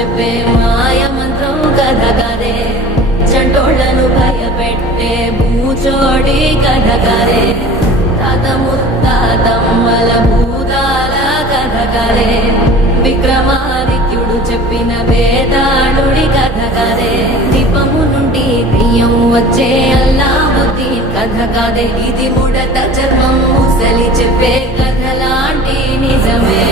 చెప్పే మాయ మంత్రం కథ కదే చంటోళ్లను భయపెట్టే భూచోడి కథ కదే తాత ముత్తాతమ్మల భూతాల కథ కదే విక్రమాదిత్యుడు చెప్పిన వేదాళుడి కథ కదే దీపము నుండి బియ్యం వచ్చే అల్లావుద్దీన్ కథ కదే ఇది ముడత చర్మం ముసలి చెప్పే కథ లాంటి నిజమే